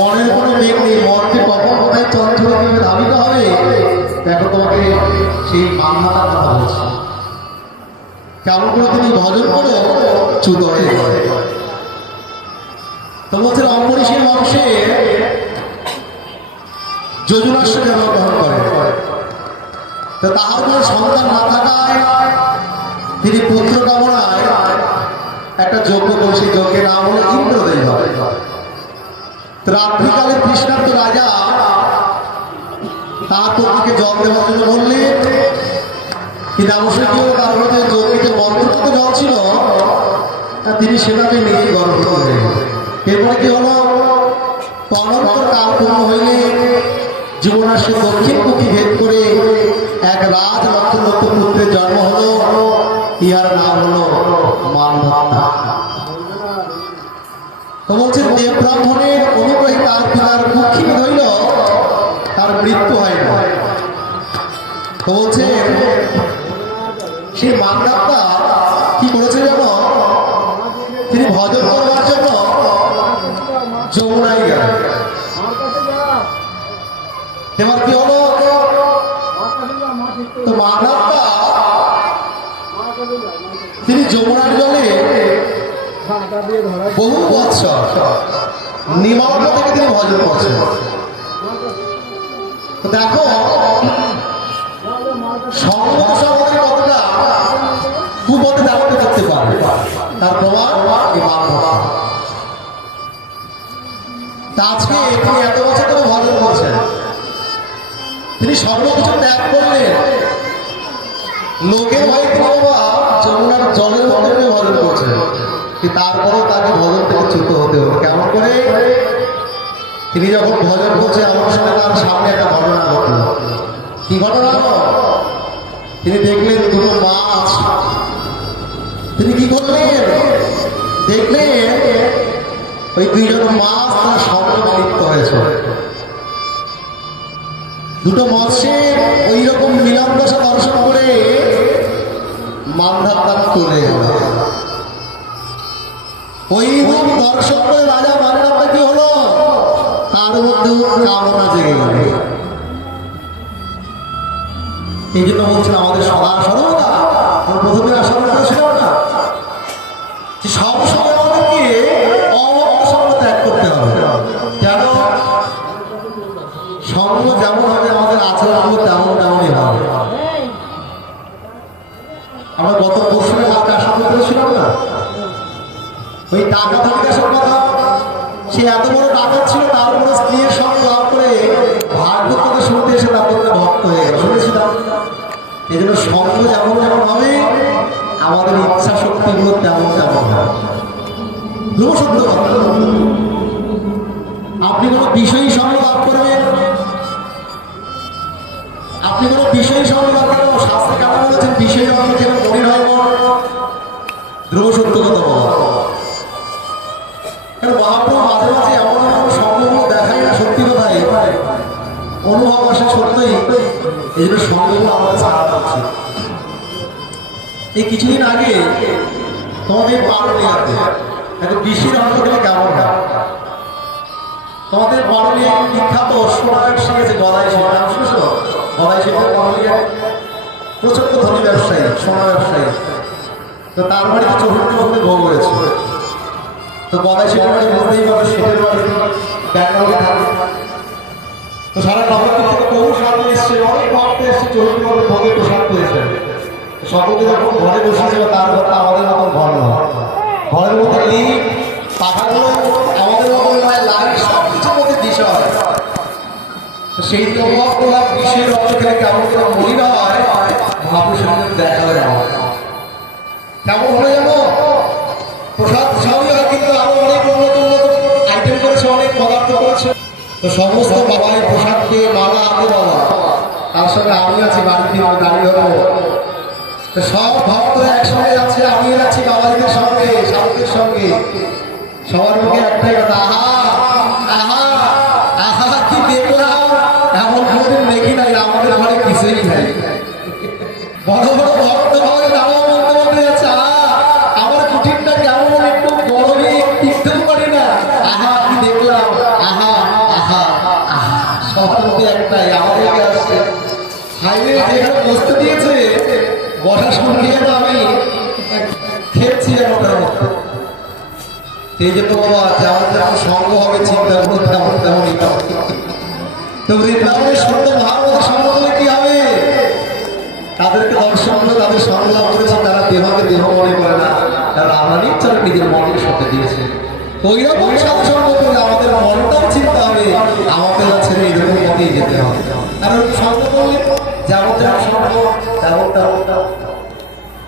মনের কোনো বেগ নেই মনকে কখন কোথায় চঞ্চল কীভাবে ধাবিত হবে। দেখো তোমাকে সেই মান্নাটার কথা বলছি। কেমন করে তুমি ভজন করো? চুদ হয়ে তো বলছে অম্বরীশের বংশে যোজনাস্য জন্মগ্রহণ করে। তাহার কোনো সন্তান না থাকায় তিনি পুত্র কামনায় একটা যজ্ঞ করে সেই যজ্ঞের নাম হলো ইন্দ্রদেব তো রাত্রিকালে কৃষ্ণান্ত রাজা তার পত্নীকে জল দেওয়ার জন্য বললেন কিন্তু অবশ্যই কি হলো? তার মধ্যে যজ্ঞের মন্ত্রগত জল ছিল? তিনি সেভাবে নিজে গর্ব করলেন। এরপরে কি হলো? পূর্ণ হইলে জীবনাশ্রী দক্ষিণ মুখী ভেদ করে এক রাজ লক্ষ পুত্রের জন্ম হলো। ইহার নাম হলো মানভক্তা তো বলছে দেব ব্রাহ্মণের তার কুক্ষিত হইল তার মৃত্যু হয় না। বলছে, সেই মানদাতা কি করেছে জানো? তিনি ভজন করবার জন্য যমুনায় গেলেন। এবার কি হলো? তো মানবটা তিনি যমুনার জলে বহু বৎসর নিমাওটা থেকে তিনি ভজন করছেন। দেখো সংঘর্ষ আমাদের কতটা? কুপথে দাঁড়াতে করতে পারে। তার প্রমাণ এই মানবতা আজকে তিনি এত বছর ধরে ভজন করছেন। তিনি সর্বকিছু ত্যাগ করলেন। লোকের তারপরেও তাকে ভজন থেকে চ্যুত হতে হলো কেমন করে? তিনি যখন ভজন করছে, আমার সঙ্গে তার সামনে একটা ঘটনা ঘটল। কি ঘটনা? তিনি দেখলেন দুটো মাছ তিনি কি করলেন? দেখলেন ওই দুইজন মাছ তার সঙ্গে লিপ্ত হয়েছে। দুটো মৎস্যের ওই রকম মিলন দশা দর্শন করে মান্ধার তার গেল ওই রূপ দর্শন করে রাজা মান্ধারটা কি হলো? তার মধ্যে কামনা জেগে গেল। এই জন্য বলছেন সে এত বড় টাকা ছিল, তার উপরে স্ত্রীর সঙ্গে লাভ করে ভাগবত কথা শুনতে এসে তারপরে ভক্ত হয়ে গেল। শুনেছিলাম? এই জন্য সঙ্গ যেমন যেমন হবে, আমাদের ইচ্ছা শক্তিগুলো তেমন তেমন হবে। ধ্রুব আপনি কোনো বিষয়ী সঙ্গ লাভ করবেন? আপনি কোনো বিষয়ী সঙ্গ লাভ করবেন? শাস্ত্রে কেন বলেছেন বিষয় জন্ম অনুভব আসে সত্যই এই জন্য সঙ্গগুলো আমাদের ছাড়াতে উচিত এই কিছুদিন আগে তোমাদের পারুলিয়াতে একটা অর্থ দিলে কেমন হয়? তোমাদের পারুলিয়া বিখ্যাত সোনার শিখেছে গদাই শিল্প নাম শুনেছ? গদাই শিল্প পারুলিয়া প্রচণ্ড ধনী ব্যবসায়ী, সোনা ব্যবসায়ী। তো তার বাড়িতে চতুর্থ ভূমি ভোগ হয়েছে তো গদাই বাড়ি বুঝতেই পারবে শেঠের বাড়ি ব্যাঙ্গালোরে থাকে। তো সারা অনেক ভক্ত এসছে চতুর্থ প্রসাদ পেয়েছে সকলে যখন ঘরে বসেছিল তার ঘরটা আমাদের মতন ঘর নয়। ঘরের মধ্যে সেই অর্থ কেমন করে দেখা হয় কেমন হলে যাব প্রসাদ কিন্তু আইটেম করেছে, অনেক পদার্থ করেছে। তো সমস্ত বাবাই প্রসাদ দিয়ে মালা আগে বাবা তার সঙ্গে আমি আছি, বাড়িতে দাঁড়িয়ে হব সব ভক্ত একসঙ্গে যাচ্ছে আমি যাচ্ছি বাবাজিদের সঙ্গে, সাধুদের সঙ্গে। সবার মুখে একটাই কথা, আহা কি দেখলাম? এমন কোনোদিন দেখি নাই, আমাদের ঘরে কিছুই নাই। বড় বড় ভক্ত বলতে বলতে যাচ্ছে আহা, আমার কুঠিরটা কেমন একটু গরমে টিকতেও পারি না। আহা, কি দেখলাম? আহা বসতে দিয়েছে। বসার সঙ্গে তো আমি খেয়েছি আর ওটার যে বাবা যেমন যেমন সঙ্গ হবে চিন্তা করো তেমন তেমনই তো বৃন্দাবনের সুন্দর ভাগবত সঙ্গ হলে কি হবে? তাদেরকে দর্শন করে তাদের সংলাপ করেছে, তারা দেহকে দেহ মনে করে না। তারা আমরা নিশ্চয় নিজের মনের সাথে দিয়েছে। ওই রকম সাধসঙ্গ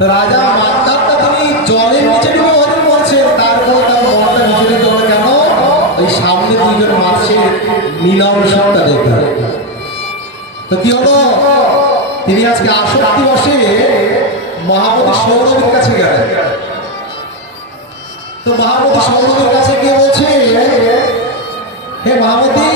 রাজা মান্দারটা তিনি জলের নিচে ডুবে হরিণ করছেন তারপর তার মনটা নিচে নিতে কেন? ওই সামনে দুইজন মাছের মিলনসটা দেখতে। তো কি হলো? তিনি আজকে আসক্তি বসে মহামতি সৌরভের কাছে গেলেন। তো মহামতি সৌরভের কাছে গিয়ে বলছে, হে মহামতি,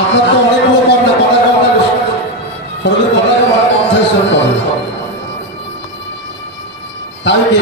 আপনার তো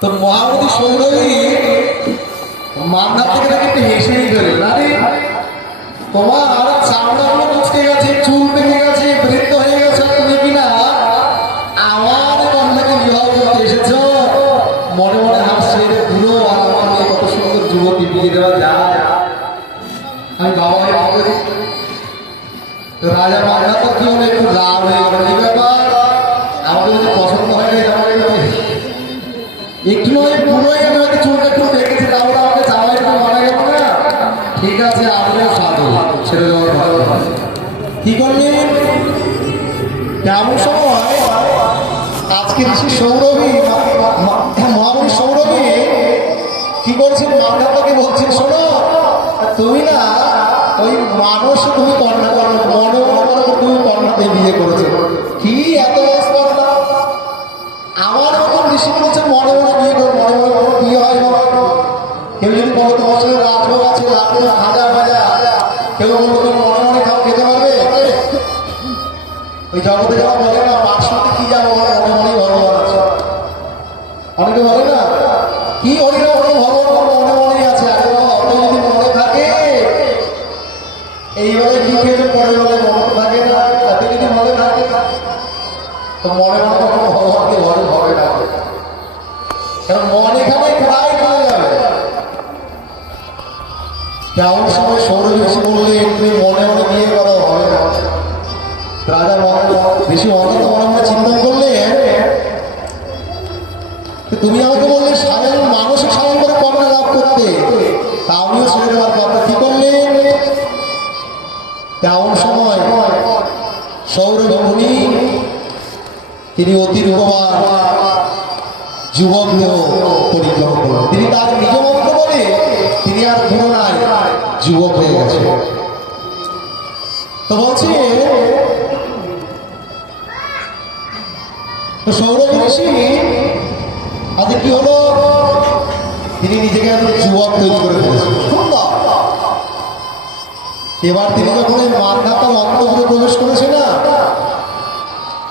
তো মহামতি সৌরভী মাথা থেকে তাকে একটু হেসেই ফেললেন আরে, তোমার চামড়াগুলো মুচকে গেছে, চুল পেকে গেছে বৃত্ত হয়ে গেছে তুমি কিনা আমার কন্যাকে বিবাহ করতে এসেছ? মনে মনে হাসছে রে বুড়ো আর আমার মেয়ে কত সুন্দর যুবতী বিয়ে দেওয়া যায়। আমি বাবা রাজা মাথা তো কি একটু রাগ হয়ে গেল কি করলেন? কেমন সময়? আজকে ঋষি সৌরভী মহামণি সৌরভী, কি করছেন মান্দাতাকে বলছেন? শোনো, তুমি না ওই মানুষ তুমি আমিও ছেড়ে দেওয়ার কথা কি করলেন তেমন সময়। সৌরভ মুনি তিনি অতি রূপবান। যুবক দেহ পরিগ্রহ করলেন। তিনি তার নিজ মন্ত্র বলে তিনি আর পুনরায় যুবক হয়ে গেছে তো বলছে সৌরভ ঋষি আজ কি হলো? তিনি নিজেকে একজন যুবক তৈরি করে ফেলেছেন। সুন্দর। এবার তিনি যখন এই মান্ধাতা মন্ত্রপুরে প্রবেশ করেছে না,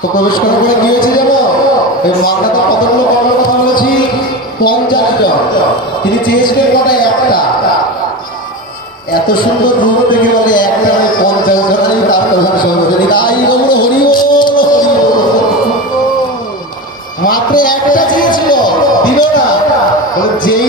তো প্রবেশ করার পরে কি হয়েছে জানো? এই মান্ধাতা কতগুলো কর্মের কথা বলেছি? পঞ্চাশ জন। তিনি চেয়েছিলেন কটা? একটা। এত সুন্দর রূপ দেখে বলে, একটা আমি পঞ্চাশ জন তার কথা সঙ্গে তাই বলব হরি। মাত্র একটা চেয়েছিল, দিল না। বলে যেই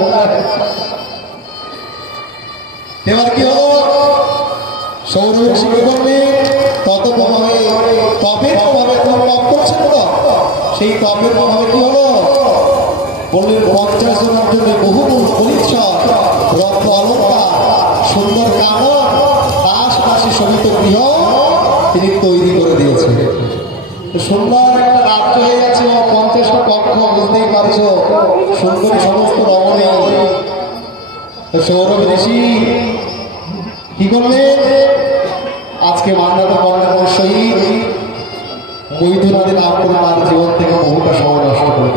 চিন্তার বোঝা এবার কি হলো? সৌরভ সিংহ করবে তত প্রভাবে তপের প্রভাবে টপ করছেন তো? সেই টপের প্রভাবে কি হলো? বললেন পঞ্চাশ জনের জন্য বহু পরিচ্ছদ রত্ন অলঙ্কার, সুন্দর দাস দাসী সমিত গৃহ তিনি তৈরি করে দিয়েছেন। সুন্দর একটা রাজ্য হয়ে গেছে পঞ্চাশটা কক্ষ, বুঝতেই পারছ। সুন্দরী সমস্ত রমণী। সৌরভ ঋষি, কি করলেন আজকে মান্নাটা কর্ণের সহিত বৈদ্যনাথের তার জীবন থেকে বহুটা সময় নষ্ট করে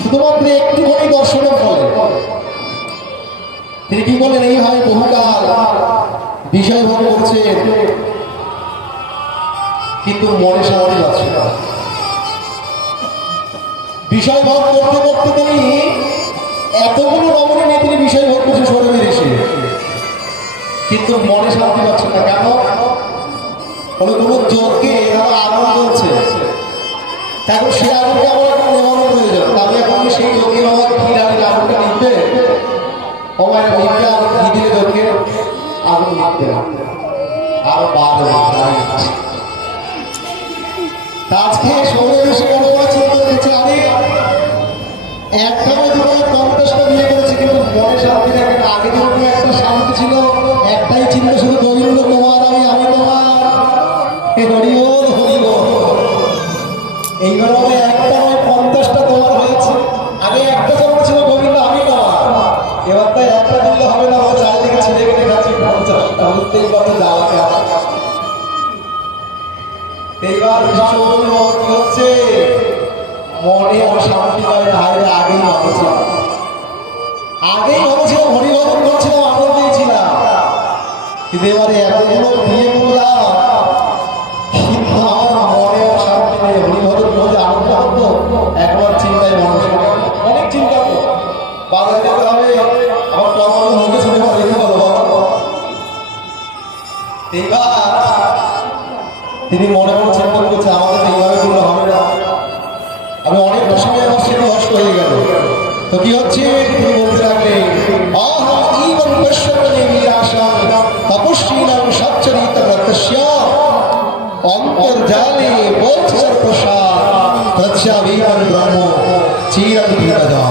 শুধুমাত্র একটুখানি দর্শনের ফলে। তিনি কি বললেন এইভাবে বহুকাল বিষয় ভোগ করছেন। কিন্তু মনে শান্তি পাচ্ছে না। বিষয় ভোগ করতে করতে তিনি এতগুলো রমণী নিয়ে তিনি বিষয় ভোগ করছে সরবে এসে কিন্তু মনে শান্তি পাচ্ছে না। কেন? বলে কোনো যোগকে আমার আনন্দ হচ্ছে এখন সে আগুনকে আমার এখন নেওয়ানো প্রয়োজন আমি এখন সেই যোগে আমার ক্ষীর আগুন আগুনটা নিতে? আমার নিতে আগুন ঘি দিলে যোগকে আগুন নিতে আরও বার হয়ে আজকে শহরে বেশি বড় বড় চিন্তা করেছে আমি একটা বা দুটো পঞ্চাশটা বিয়ে করেছে কিন্তু মনে শান্তি থাকে না। আগে যেরকম এইবার অনুরোধ হচ্ছে মনে অশান্তি হয় হায় আগেই ভাবছিলাম। আগেই ভাবছিলাম হরিভজন করছিলাম আনন্দ দিয়েছিলাম কিন্তু এবারে এতগুলো দিয়ে করলাম তো কি হচ্ছে? তিনি বলতে লাগলেন, আহা জীবন পশ্যতে বিরাশাম তপস্বীনাম সচ্চরিত অন্তর্জালে বোধ চিরন বিরজা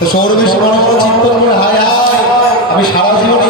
তো সৌরভী চিন্তন করে হায় হায়। আমি সারা জীবন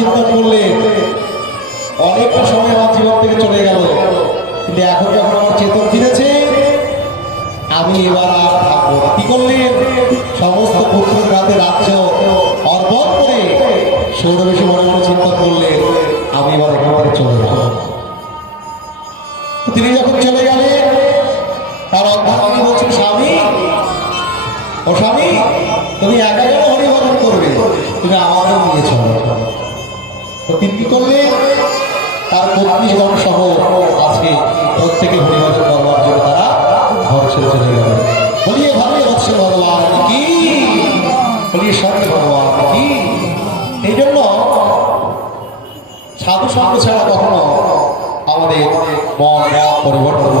চিন্তা করলে অনেকটা সময় আমার জীবন থেকে চলে গেল। কিন্তু এখন যখন আমার চেতন ফিরেছে, আমি এবার আর থাকব। কি করলেন সমস্ত পুত্রের হাতে রাজ্য অর্পণ করে সৌরবেশী মনে মনে চিন্তা করলেন আমি এবার এখান চলে যাব। তিনি যখন চলে গেলেন, তার অর্ধাঙ্গী বলছেন, স্বামী, ও স্বামী, তুমি একা কেন হরিভজন করবে? তুমি আমাকেও নিয়ে চলো। তো তিনি কি করলেন তার পত্নীগণ সহ আছে প্রত্যেকে হরিভজন করবার জন্য তারা ঘর ছেড়ে চলে গেল। বলিয়ে ভাবিয়ে হচ্ছে ভগবান কি? বলিয়ে সত্য ভগবান কি? এই জন্য সাধু সঙ্গ ছাড়া কখনো আমাদের মন পরিবর্তন